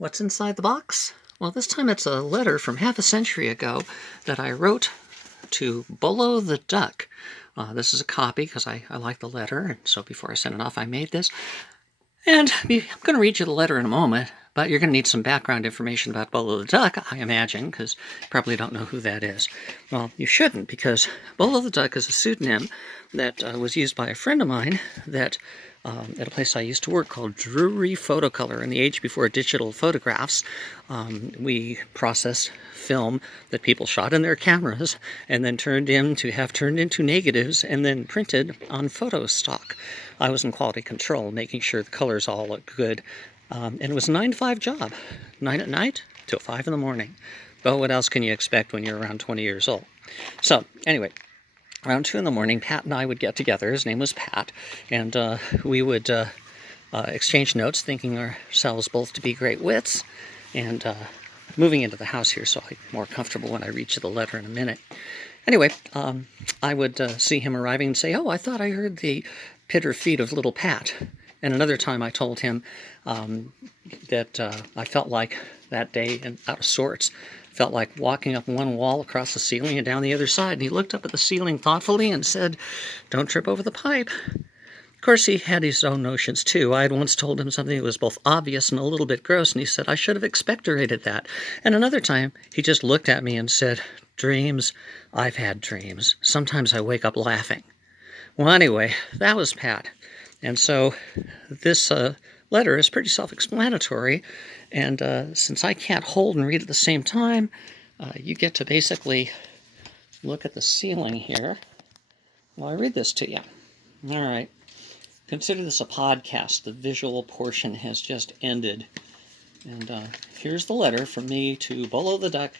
What's inside the box? Well, this time it's a letter from half a century ago that I wrote to Bollo the Duck. This is a copy because I like the letter, and so before I sent it off, I made this. And I'm going to read you the letter in a moment, but you're going to need some background information about Bollo the Duck, I imagine, because you probably don't know who that is. Well, you shouldn't, because Bollo the Duck is a pseudonym that was used by a friend of mine that at a place I used to work called Drewry Photocolor. In the age before digital photographs, we processed film that people shot in their cameras and then turned into negatives and then printed on photo stock. I was in quality control, making sure the colors all looked good. And it was a 9 to 5 job, 9 at night till 5 in the morning. But what else can you expect when you're around 20 years old? So anyway, around 2 in the morning, Pat and I would get together. His name was Pat, and we would exchange notes, thinking ourselves both to be great wits, and moving into the house here so I'm more comfortable when I read you the letter in a minute. Anyway, I would see him arriving and say, "Oh, I thought I heard the pitter feet of little Pat." And another time I told him that I felt like that day and out of sorts. Felt like walking up one wall across the ceiling and down the other side. And he looked up at the ceiling thoughtfully and said, "Don't trip over the pipe." Of course, he had his own notions, too. I had once told him something that was both obvious and a little bit gross, and he said, "I should have expectorated that." And another time, he just looked at me and said, "Dreams? I've had dreams. Sometimes I wake up laughing." Well, anyway, that was Pat. And so this letter is pretty self-explanatory, and since I can't hold and read at the same time, you get to basically look at the ceiling here while I read this to you. All right. Consider this a podcast. The visual portion has just ended. And here's the letter from me to Bollo the Duck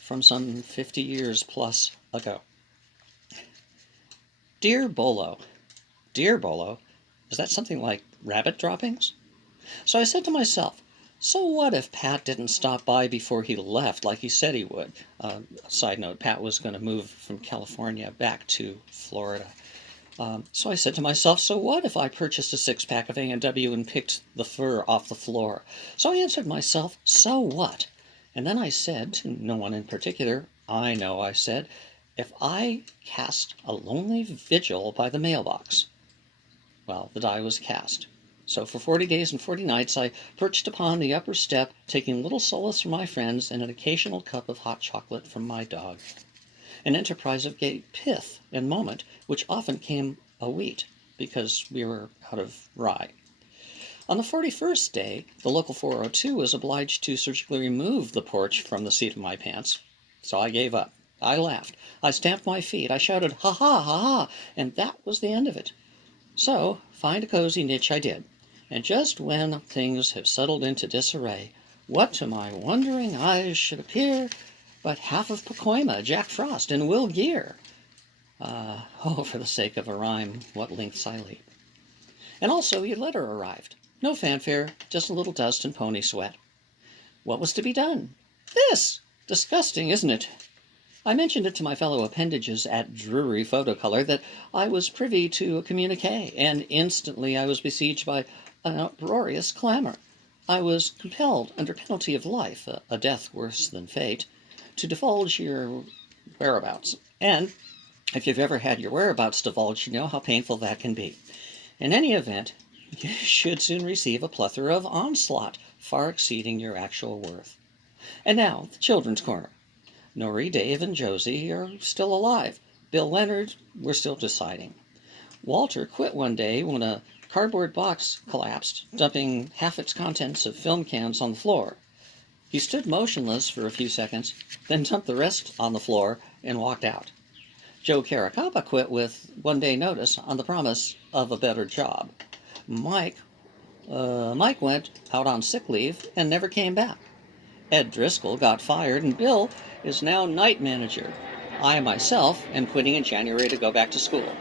from some 50 years plus ago. Dear Bollo, is that something like rabbit droppings? So I said to myself, so what if Pat didn't stop by before he left like he said he would? Side note, Pat was going to move from California back to Florida. So I said to myself, so what if I purchased a 6-pack of A&W and picked the fur off the floor? So I answered myself, so what? And then I said, to no one in particular, I know, I said, if I cast a lonely vigil by the mailbox. Well, the die was cast. So for 40 days and 40 nights I perched upon the upper step, taking little solace from my friends and an occasional cup of hot chocolate from my dog. An enterprise of great pith and moment, which often came a wheat, because we were out of rye. On the 41st day, the local 402 was obliged to surgically remove the porch from the seat of my pants. So I gave up. I laughed. I stamped my feet. I shouted, "Ha ha, ha ha," and that was the end of it. So, find a cozy niche I did. And just when things have settled into disarray, what to my wondering eyes should appear but half of Pacoima, Jack Frost, and Will Gear? For the sake of a rhyme, what lengths I leap. And also your letter arrived. No fanfare, just a little dust and pony sweat. What was to be done? This! Disgusting, isn't it? I mentioned it to my fellow appendages at Drewry Photocolor that I was privy to a communiqué, and instantly I was besieged by an uproarious clamor. I was compelled, under penalty of life, a death worse than fate, to divulge your whereabouts. And if you've ever had your whereabouts divulged, you know how painful that can be. In any event, you should soon receive a plethora of onslaught, far exceeding your actual worth. And now, the children's corner. Nori, Dave, and Josie are still alive. Bill Leonard, we're still deciding. Walter quit one day when a cardboard box collapsed, dumping half its contents of film cans on the floor. He stood motionless for a few seconds, then dumped the rest on the floor and walked out. Joe Caracappa quit with 1 day notice on the promise of a better job. Mike went out on sick leave and never came back. Ed Driscoll got fired, and Bill is now night manager. I myself am quitting in January to go back to school.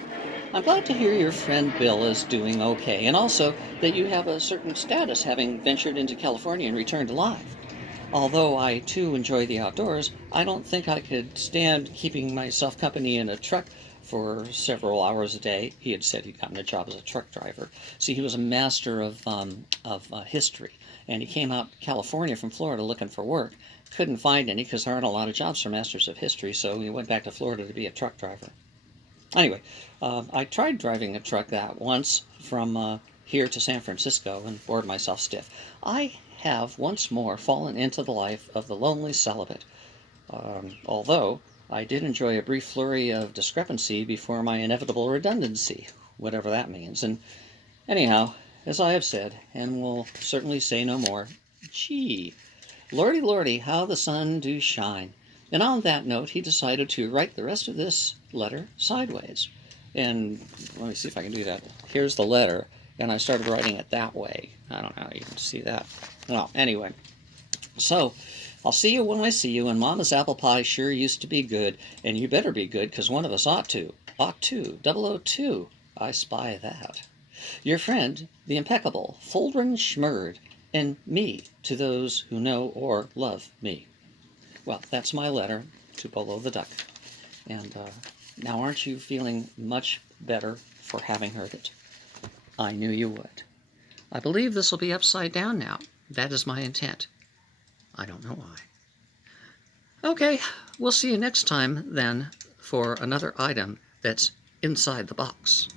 I'm glad to hear your friend Bill is doing okay, and also that you have a certain status, having ventured into California and returned alive. Although I, too, enjoy the outdoors, I don't think I could stand keeping myself company in a truck for several hours a day. He had said he'd gotten a job as a truck driver. See, he was a master of history, and he came out to California from Florida looking for work. Couldn't find any because there aren't a lot of jobs for masters of history, so he went back to Florida to be a truck driver. Anyway, I tried driving a truck that once from here to San Francisco and bored myself stiff. I have once more fallen into the life of the lonely celibate, although I did enjoy a brief flurry of discrepancy before my inevitable redundancy, whatever that means. And anyhow, as I have said, and will certainly say no more, gee, lordy, lordy, how the sun do shine. And on that note, he decided to write the rest of this letter sideways. And let me see if I can do that. Here's the letter, and I started writing it that way. I don't know how you can see that. Well, anyway, so I'll see you when I see you, and Mama's apple pie sure used to be good, and you better be good, 'cause one of us ought to. Ought to. 002. I spy that. Your friend, the impeccable Foldrin Schmurd, and me to those who know or love me. Well, that's my letter to Bollo the Duck. And now aren't you feeling much better for having heard it? I knew you would. I believe this will be upside down now. That is my intent. I don't know why. Okay, we'll see you next time then for another item that's inside the box.